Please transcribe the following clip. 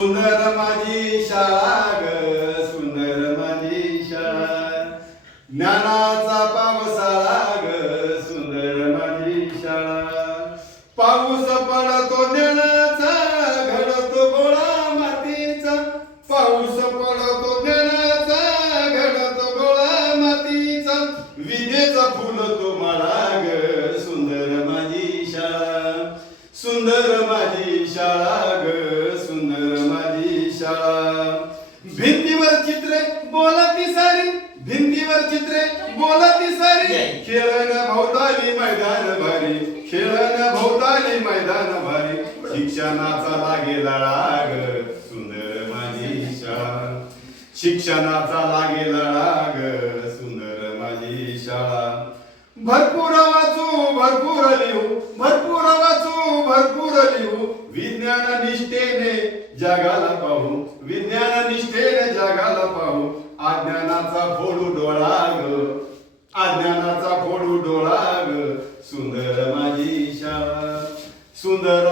सुंदर माझी शाळा ग, सुंदर माझी शाळा, ज्ञानाचा पावसाळा ग, सुंदर माझी शाळा. पाऊस पडतो ज्ञानाचा, घडतो गोळा मातीचा. पाऊस पडतो ज्ञानाचा, घडतो गोळा मातीचा. विद्येचा फुल तो मला ग, सुंदर माझी शाळा, सुंदर माझी शाळा ग, सुंदर माझी शाळा. भिंतीवर चित्रे बोलती सारी, भिंतीवर चित्रे बोलती सारी. खेळण्या भोवताली मैदान भारी, खेळण्या भोवताली मैदान भारी. शिक्षणाचा लागे लढा ग, सुंदर माझी शाळा, शिक्षणाचा लागे लढा ग, सुंदर माझी शाळा. भरपूर वाचू भरपूर लिहू, भरपूर वाचू भरपूर लिहू. विज्ञान निष्ठेने जगाला पाहू, विज्ञान निष्ठेने जगाला पाहू. अज्ञानाचा फोडू डोळा ग, अज्ञानाचा फोडू डोळा ग, सुंदर माझी शाळा, सुंदर